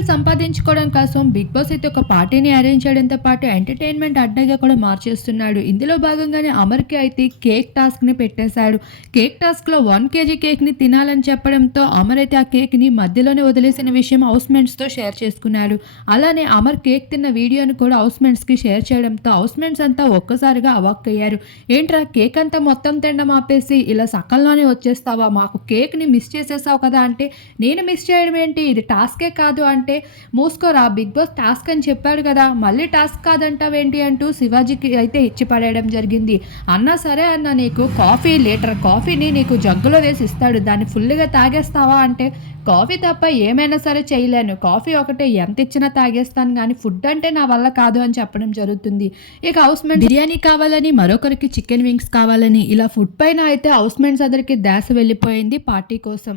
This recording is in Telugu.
రూపాయలు సంపాదించుకోవడం కోసం బిగ్ బాస్ అయితే ఒక పార్టీని అరేంజ్ చేయడంతో పాటు ఎంటర్టైన్మెంట్ అడ్డగా కూడా మార్చేస్తున్నాడు. ఇందులో భాగంగానే అమర్కి అయితే కేక్ టాస్క్ని పెట్టేశాడు. కేక్ టాస్క్లో వన్ కేజీ కేక్ని తినాలని చెప్పడంతో అమర్ అయితే ఆ కేక్ని మధ్యలోనే వదిలేసిన విషయం హౌస్మెంట్స్తో షేర్ చేసుకున్నాడు. అలానే అమర్ కేక్ తిన్న వీడియోని కూడా హౌస్మెంట్స్కి షేర్ చేయడంతో హౌస్మెంట్స్ అంతా ఒక్కసారిగా అవాక్ అయ్యారు. ఏంట్రా కేక్ అంతా మొత్తం తినడం ఆపేసి ఇలా సకల్లోనే వచ్చేస్తావా? మాకు కేక్ని మిస్ చేసేసావు కదా అంటే నేను మిస్ చేయడం ఏంటి? ఇది టాస్కే కాదు అంటే అంటే మూసుకోరా బిగ్ బాస్ టాస్క్ అని చెప్పాడు కదా మళ్ళీ టాస్క్ కాదంటావేంటి అంటూ శివాజీకి అయితే ఇచ్చి పడేయడం జరిగింది. అన్నా సరే అన్న నీకు కాఫీ లీటర్ కాఫీని నీకు జగ్గులో వేసి ఇస్తాడు దాన్ని ఫుల్గా తాగేస్తావా అంటే కాఫీ తప్ప ఏమైనా సరే చేయలేను కాఫీ ఒకటే ఎంత ఇచ్చినా తాగేస్తాను కానీ ఫుడ్ అంటే నా వల్ల కాదు అని చెప్పడం జరుగుతుంది. ఇక హౌస్మెంట్ బిర్యానీ కావాలని మరొకరికి చికెన్ వింగ్స్ కావాలని ఇలా ఫుడ్ పైన అయితే హౌస్మెంట్స్ అందరికి దాస వెళ్ళిపోయింది పార్టీ కోసం.